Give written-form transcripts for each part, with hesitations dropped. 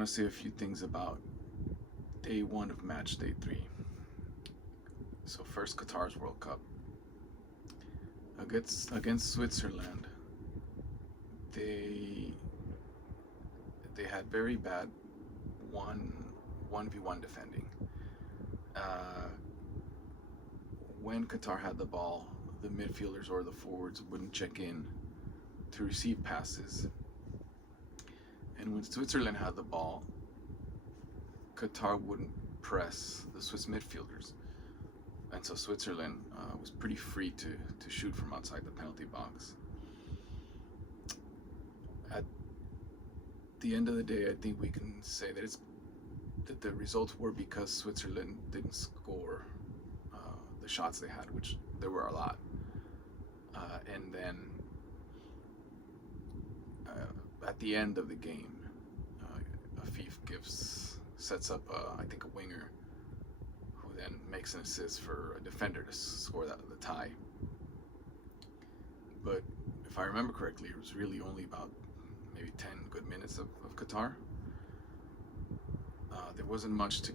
want to say a few things about day one of match day 3. So first, Qatar's World Cup against Switzerland. They had very bad one 1v1 defending. Uh, when Qatar had the ball, the midfielders or the forwards wouldn't check in to receive passes. And when Switzerland had the ball, Qatar wouldn't press the Swiss midfielders. And so Switzerland was pretty free to shoot from outside the penalty box. At the end of the day, I think we can say that the results were because Switzerland didn't score the shots they had, which there were a lot. And then at the end of the game, Afif sets up I think a winger who then makes an assist for a defender to score the tie. But if I remember correctly, it was really only about maybe 10 good minutes of Qatar. There wasn't much to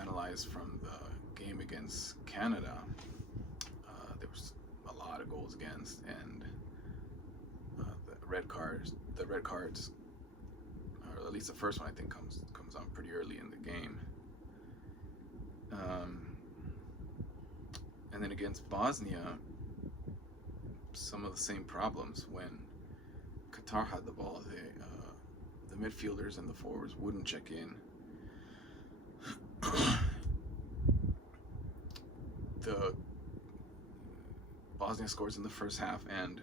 analyze from the game against Canada. There was a lot of goals against, and the red cards, or at least the first one I think comes on pretty early in the game. And then against Bosnia, some of the same problems. When Qatar had the ball, the midfielders and the forwards wouldn't check in. The Bosnia scores in the first half, and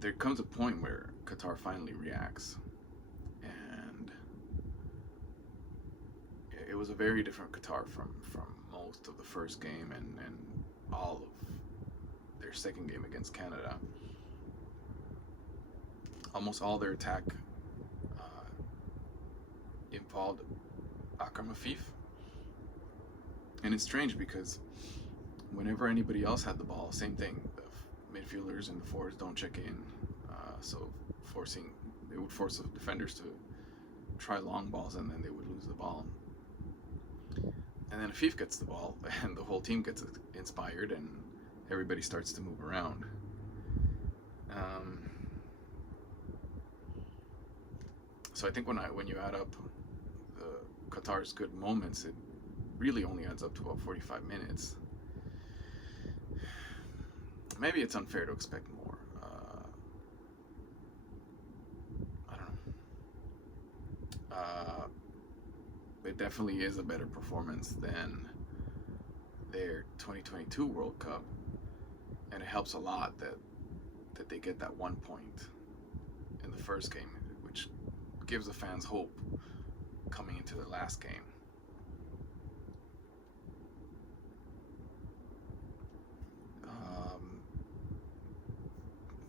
there comes a point where Qatar finally reacts, and it was a very different Qatar from most of the first game and all of their second game against Canada. Almost all their attack involved Akram Afif, and it's strange because whenever anybody else had the ball, same thing. The midfielders and the forwards don't check in, so it would force the defenders to try long balls, and then they would lose the ball. And then Afif gets the ball, and the whole team gets inspired, and everybody starts to move around. So I think when you add up Qatar's good moments, it really only adds up to about 45 minutes. Maybe it's unfair to expect more. I don't know. It definitely is a better performance than their 2022 World Cup, and it helps a lot that they get that 1 point in the first game, which gives the fans hope coming into the last game.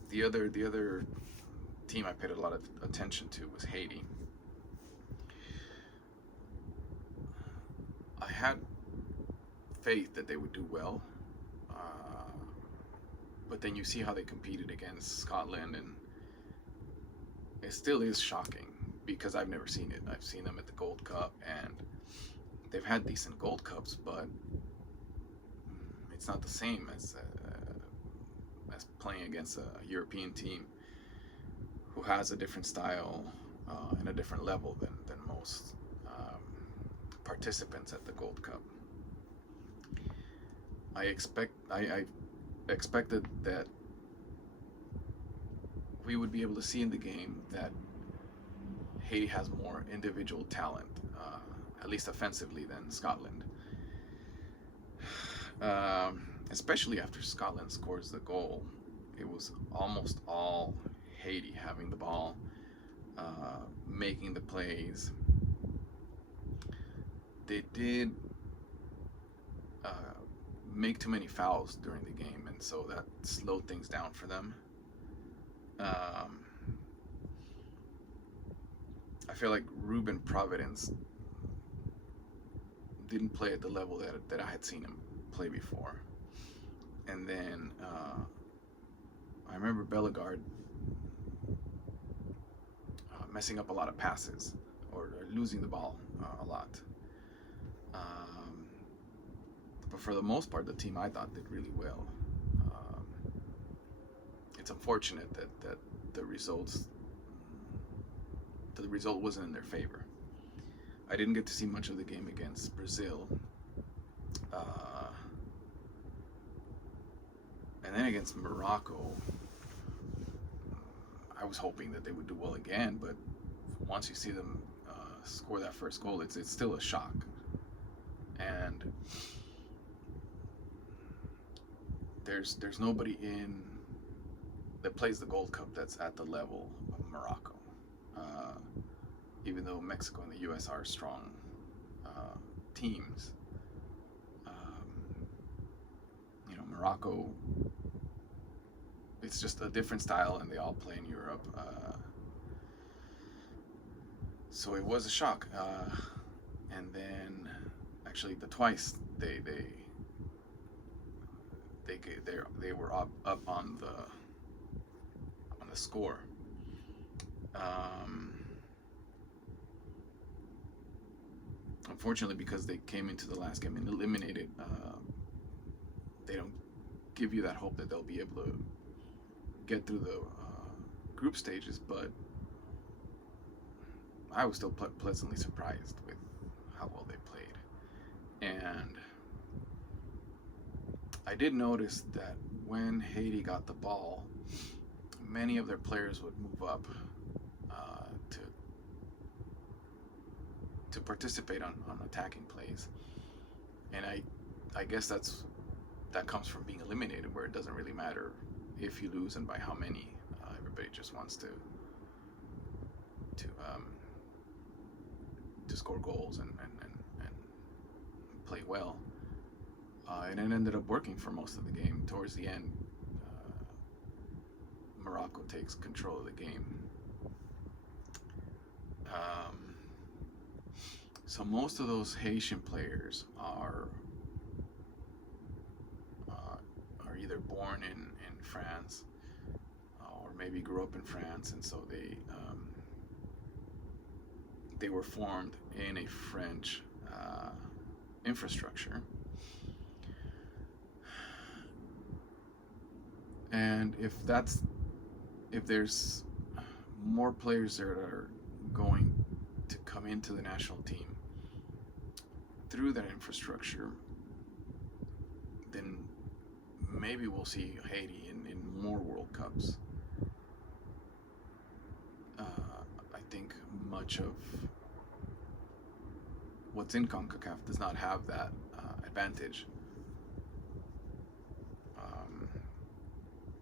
The other team I paid a lot of attention to was Haiti. I had faith that they would do well, but then you see how they competed against Scotland, and it still is shocking because I've never seen it. I've seen them at the Gold Cup, and they've had decent Gold Cups, but it's not the same as playing against a European team who has a different style and a different level than most participants at the Gold Cup. I expected that we would be able to see in the game that Haiti has more individual talent, at least offensively, than Scotland. Especially after Scotland scores the goal, it was almost all Haiti having the ball, making the plays. They did make too many fouls during the game, and so that slowed things down for them. I feel like Ruben Providence didn't play at the level that I had seen him play before. And then I remember Bellegarde messing up a lot of passes or losing the ball a lot. Um, but for the most part, the team I thought did really well. Um, it's unfortunate that the results the result wasn't in their favor. I didn't get to see much of the game against Brazil. And then against Morocco, I was hoping that they would do well again, but once you see them score that first goal, it's still a shock. And there's nobody in that plays the Gold Cup that's at the level of Morocco. Even though Mexico and the U.S. are strong teams, Morocco, it's just a different style, and they all play in Europe. So it was a shock. And then, actually, the twice they were up on the score. Unfortunately, because they came into the last game and eliminated, they don't give you that hope that they'll be able to get through the group stages. But I was still pleasantly surprised with how well they played. And I did notice that when Haiti got the ball, many of their players would move up to participate on attacking plays. And I guess that comes from being eliminated, where it doesn't really matter if you lose and by how many. Everybody just wants to score goals and play well. And it ended up working for most of the game. Towards the end, Morocco takes control of the game. So most of those Haitian players are either born in France or maybe grew up in France, and so they were formed in a French infrastructure. And if there's more players that are going to come into the national team through that infrastructure, then maybe we'll see Haiti in more World Cups. I think much of what's in CONCACAF does not have that advantage.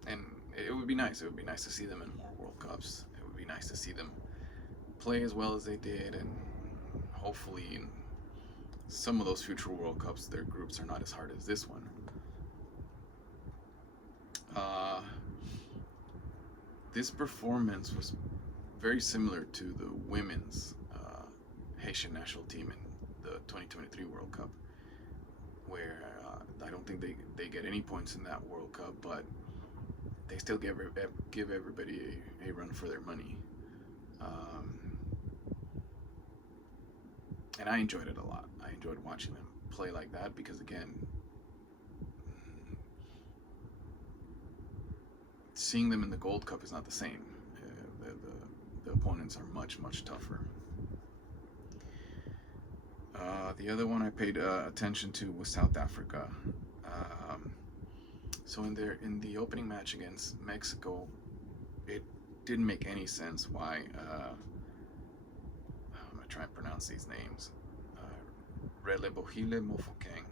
And it would be nice. It would be nice to see them in more World Cups. It would be nice to see them play as well as they did, and hopefully in some of those future World Cups, their groups are not as hard as this one. This performance was very similar to the women's Haitian national team in the 2023 World Cup, where I don't think they get any points in that World Cup, but they still give everybody a run for their money. And I enjoyed it a lot. I enjoyed watching them play like that because, again, seeing them in the Gold Cup is not the same. The opponents are much, much tougher. The other one I paid attention to was South Africa. So in the opening match against Mexico, it didn't make any sense why. I'm gonna try and pronounce these names. Relebohile Mofokeng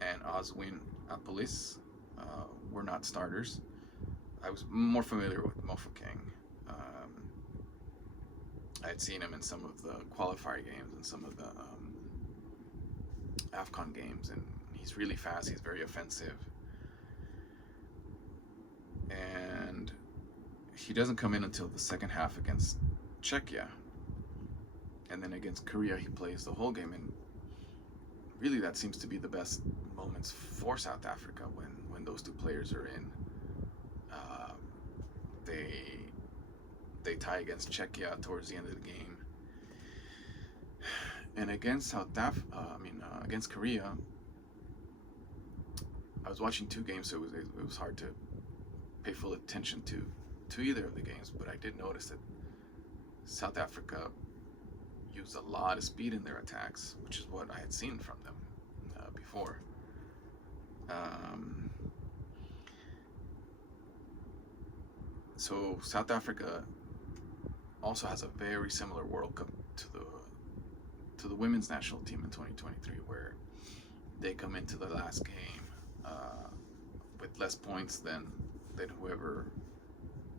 and Oswin Apolis were not starters. I was more familiar with Mofokeng. I had seen him in some of the qualifier games and some of the AFCON games, and he's really fast. He's very offensive, and he doesn't come in until the second half against Czechia, and then against Korea he plays the whole game. And really, that seems to be the best moments for South Africa when those two players are in. they tie against Czechia towards the end of the game. And against against Korea, I was watching two games, so it was hard to pay full attention to either of the games. But I did notice that South Africa used a lot of speed in their attacks, which is what I had seen from them before. So South Africa also has a very similar World Cup to the women's national team in 2023, where they come into the last game with less points than whoever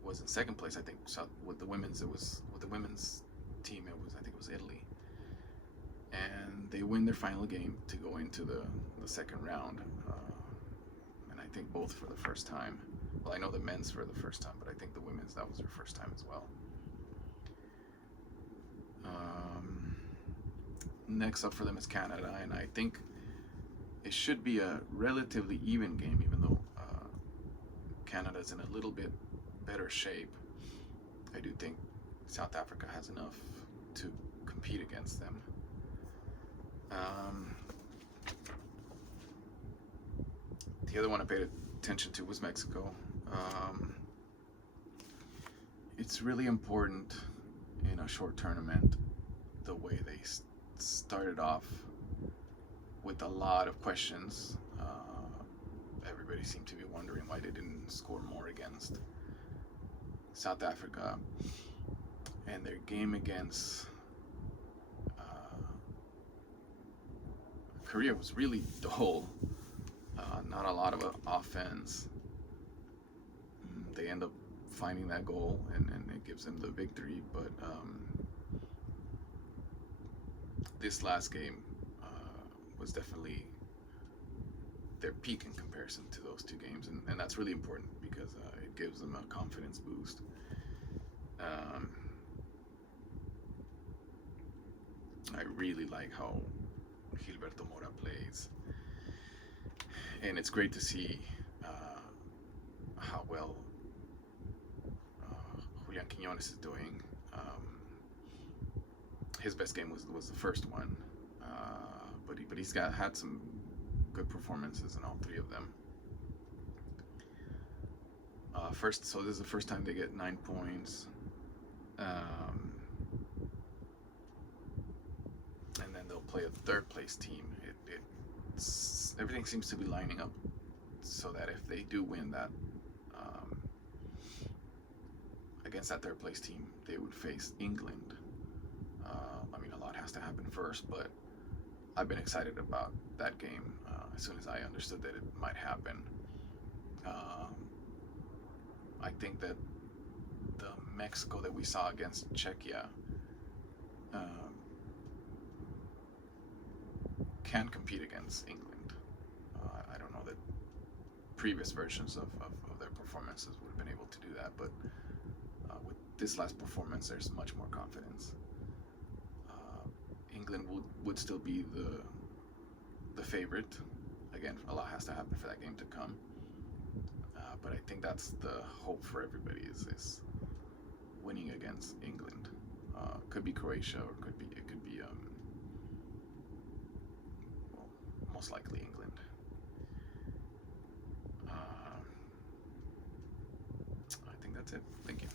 was in second place. I think with the women's team, I think it was Italy, and they win their final game to go into the second round, and I think both for the first time. Well, I know the men's for the first time, but I think the women's, that was their first time as well. Next up for them is Canada, and I think it should be a relatively even game, even though Canada's in a little bit better shape. I do think South Africa has enough to compete against them. The other one I paid attention to was Mexico. It's really important in a short tournament the way they started off with a lot of questions. Everybody seemed to be wondering why they didn't score more against South Africa, and their game against Korea was really dull. Not a lot of offense. They end up finding that goal, and it gives them the victory. But this last game was definitely their peak in comparison to those two games, and that's really important because it gives them a confidence boost. I really like how Gilberto Mora plays, and it's great to see how well Julian Quiñones is doing. His best game was the first one, but he's had some good performances in all three of them. So this is the first time they get 9 points, and then they'll play a third place team. Everything seems to be lining up so that if they do win that against that third place team, they would face England. A lot has to happen first, but I've been excited about that game as soon as I understood that it might happen. I think that the Mexico that we saw against Czechia can compete against England. I don't know that previous versions of their performances would have been able to do that, but with this last performance, there's much more confidence. England would still be the favorite. Again, a lot has to happen for that game to come. But I think that's the hope for everybody is winning against England. Could be Croatia, or it could be most likely England. I think that's it. Thank you.